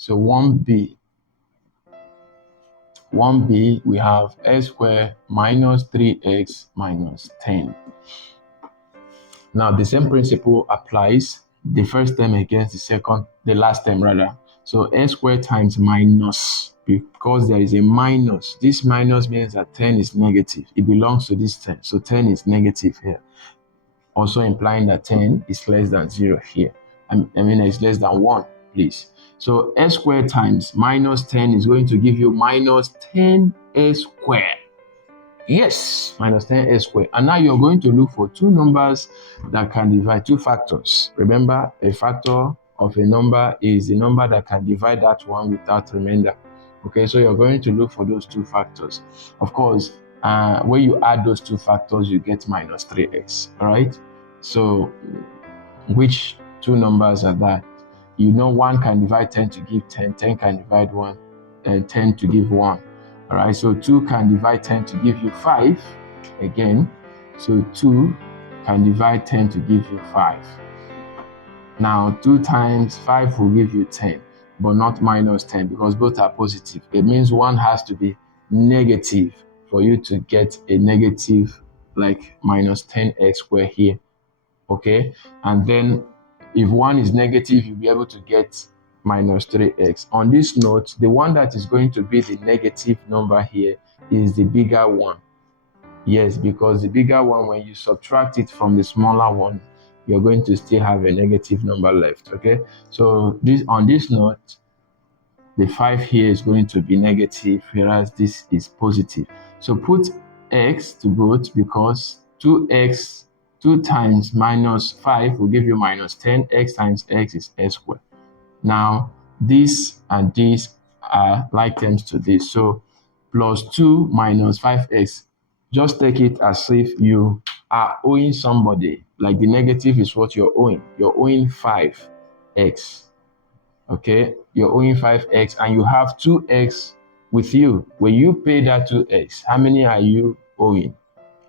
So 1b, we have x squared minus 3x minus 10. Now the same principle applies, the first term against the last term rather. So x squared times minus, because there is a minus. This minus means that 10 is negative. It belongs to this 10. So 10 is negative here. Also implying that 10 is less than 0 here. I mean it's less than 1, please. So x squared times minus 10 is going to give you minus 10x squared. Yes, minus 10x squared. And now you're going to look for two numbers that can divide, two factors. Remember, a factor of a number is the number that can divide that one without remainder. Okay, so you're going to look for those two factors. Of course, when you add those two factors, you get minus 3x. All right, so which two numbers are that? You know, 1 can divide 10 to give 10, 10 can divide 1, and 10 to give 1. All right, so 2 can divide 10 to give you 5 again. So 2 can divide 10 to give you 5. Now 2 times 5 will give you 10, but not minus 10 because both are positive. It means one has to be negative for you to get a negative like minus 10x squared here. Okay, and then if one is negative, you'll be able to get minus 3x. On this note, the one that is going to be the negative number here is the bigger one. Yes, because the bigger one, when you subtract it from the smaller one, you're going to still have a negative number left. Okay, so on this note, the 5 here is going to be negative, whereas this is positive. So put x to both, because 2x 2 times minus 5 will give you minus 10. X times x is x squared. Now, this and this are like terms to this. So, plus 2 minus 5x. Just take it as if you are owing somebody. Like the negative is what you're owing. You're owing 5x. Okay? You're owing 5x and you have 2x with you. When you pay that 2x, how many are you owing?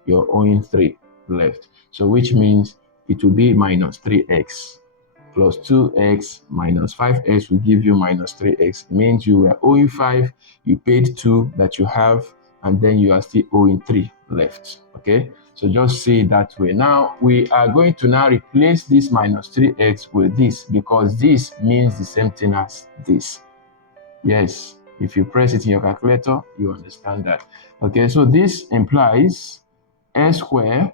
You're owing 3 left. So which means it will be minus 3x plus 2x minus 5x will give you minus 3x. It means you were owing 5, you paid 2 that you have, and then you are still owing 3 left. Okay, so just see it that way. Now we are going to now replace this minus 3x with this, because this means the same thing as this. Yes, if you press it in your calculator, you understand that. Okay, so this implies x squared.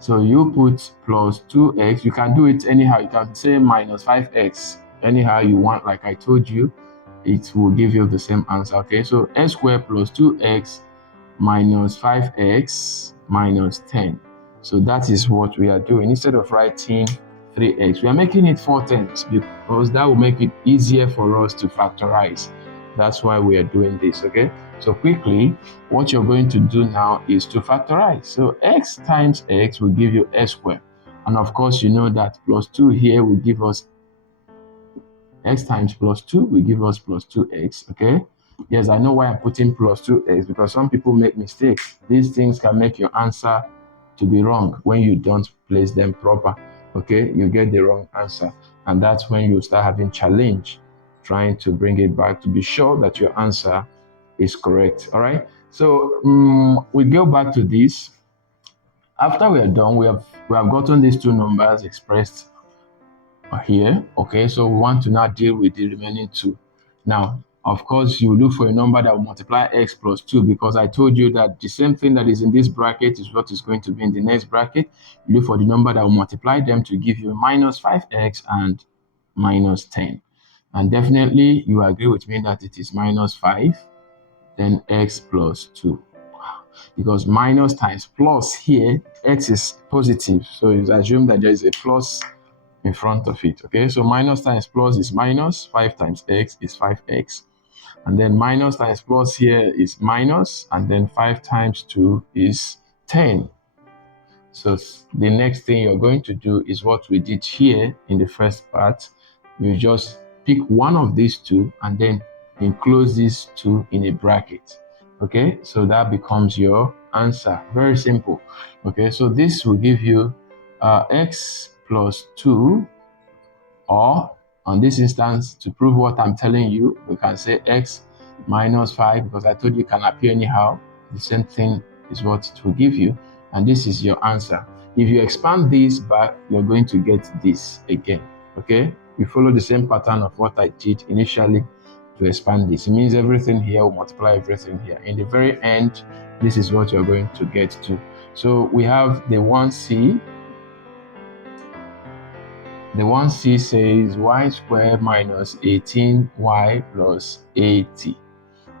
So you put plus 2x. You can do it anyhow. You can say minus 5x. Anyhow you want, like I told you, it will give you the same answer. Okay, so x squared plus 2x minus 5x minus 10. So that is what we are doing. Instead of writing 3x, we are making it 4 times because that will make it easier for us to factorize. That's why we are doing this. Okay, so quickly, what you're going to do now is to factorize. So x times x will give you x squared, and of course you know that plus 2 here will give us x times plus 2 will give us plus 2x. Okay, yes, I know why I'm putting plus 2x, because some people make mistakes. These things can make your answer to be wrong when you don't place them proper. Okay, you get the wrong answer, and that's when you start having challenge trying to bring it back to be sure that your answer is correct. All right, so we go back to this. After we are done, we have gotten these two numbers expressed here. Okay, so we want to now deal with the remaining two. Now, of course, you look for a number that will multiply x plus 2, because I told you that the same thing that is in this bracket is what is going to be in the next bracket. You look for the number that will multiply them to give you minus 5x and minus 10. And definitely you agree with me that it is minus 5, then x plus 2. Because minus times plus here, x is positive. So you assume that there is a plus in front of it. Okay, so minus times plus is minus, 5 times x is 5x. And then minus times plus here is minus, and then 5 times 2 is 10. So the next thing you're going to do is what we did here in the first part. You just pick one of these two and then enclose these two in a bracket. Okay, so that becomes your answer. Very simple. Okay, so this will give you x plus 2, or On this instance, to prove what I'm telling you, we can say x minus 5, because I told you it can appear anyhow. The same thing is what it will give you, and this is your answer. If you expand this back, you're going to get this again, okay? You follow the same pattern of what I did initially to expand this. It means everything here will multiply everything here. In the very end, this is what you're going to get to. So we have the 1c. The 1c says y squared minus 18y plus 80.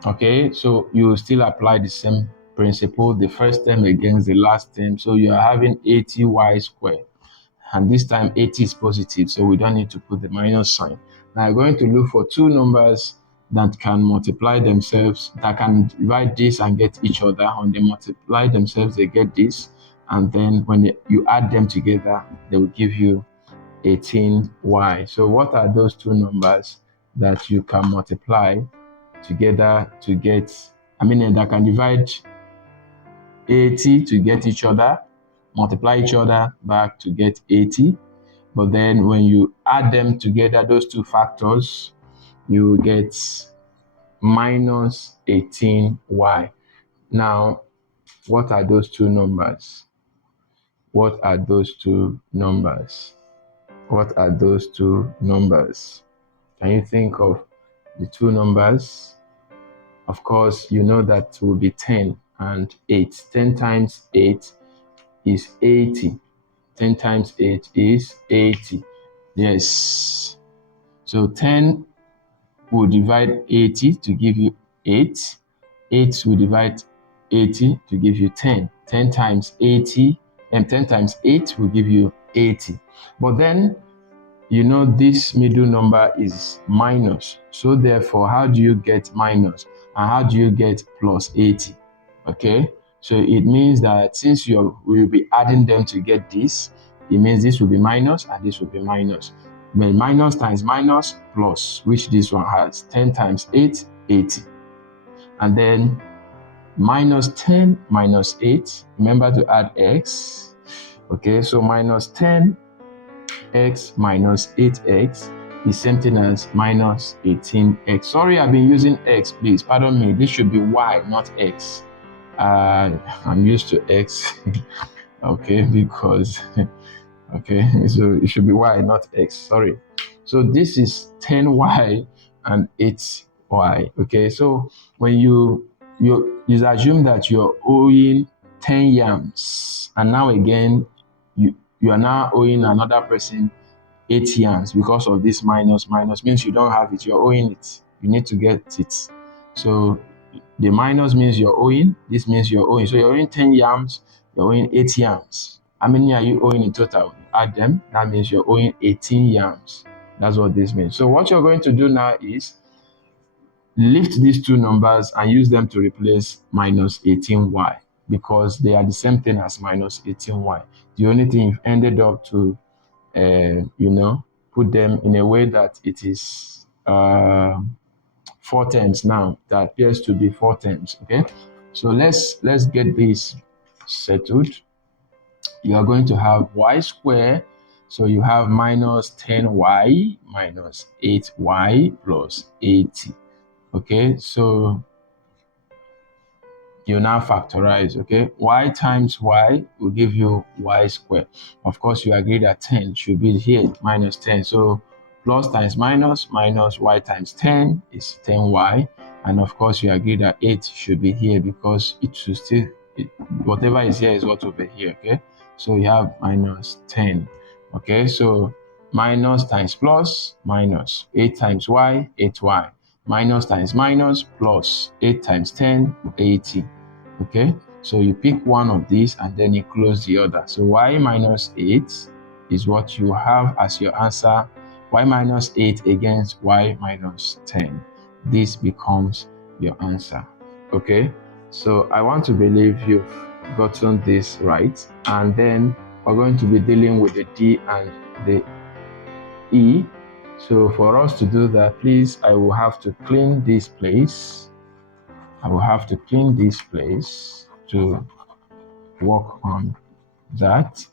Okay, so you still apply the same principle, the first term against the last term. So you are having 80y squared. And this time 80 is positive, so we don't need to put the minus sign. Now I'm going to look for two numbers that can multiply themselves, that can divide this and get each other. When they multiply themselves, they get this. And then when you add them together, they will give you 18y. So what are those two numbers that you can multiply together to get, that can divide 80 to get each other, multiply each other back to get 80. But then when you add them together, those two factors, you get minus 18y. Now, what are those two numbers? What are those two numbers? What are those two numbers? Can you think of the two numbers? Of course, you know that will be 10 and 8. 10 times 8 is 80. 10 times 8 is 80. Yes. So 10 will divide 80 to give you 8. 8 will divide 80 to give you 10. 10 times 80 and 10 times 8 will give you 80. But then, you know, this middle number is minus. So therefore, how do you get minus? And how do you get plus 80? Okay, so it means that since you will be adding them to get this, it means this will be minus and this will be minus. When minus times minus plus, which this one has, 10 times 8, 80. And then minus 10 minus 8, remember to add x. Okay, so minus 10x minus 8x is same thing as minus 18x. Sorry, I've been using x, please. Pardon me. This should be y, not x. I'm used to x. Okay, because okay, so it should be y, not x. Sorry. So this is 10y and 8y. Okay, so when you assume that you're owing 10 yams, and now again you are now owing another person 8 yams because of this minus means you don't have it, you're owing it, you need to get it. So the minus means you're owing, this means you're owing. So you're owing 10 yams, you're owing 8 yams. How many are you owing in total? Add them, that means you're owing 18 yams. That's what this means. So what you're going to do now is lift these two numbers and use them to replace minus 18y, because they are the same thing as minus 18y. The only thing you've ended up to put them in a way that it is 4 terms now. That appears to be 4 terms. Okay, so let's get this settled. You are going to have y squared, so you have minus 10y minus 8y plus 80. Okay, so you now factorize. Okay, y times y will give you y squared. Of course, you agree that 10 should be here, minus 10. So plus times minus y times 10 is 10y. And of course, you agree that 8 should be here because it should still, whatever is here is what will be here. Okay, so you have minus 10. Okay, so minus times plus minus 8 times y, 8y. Minus times minus plus 8 times 10, 80. Okay, so you pick one of these and then you close the other. So y minus 8 is what you have as your answer. Y minus 8 against y minus 10. This becomes your answer. Okay, so I want to believe you've gotten this right. And then we're going to be dealing with the D and the E. So for us to do that, please, I will have to clean this place. I will have to clean this place to work on that.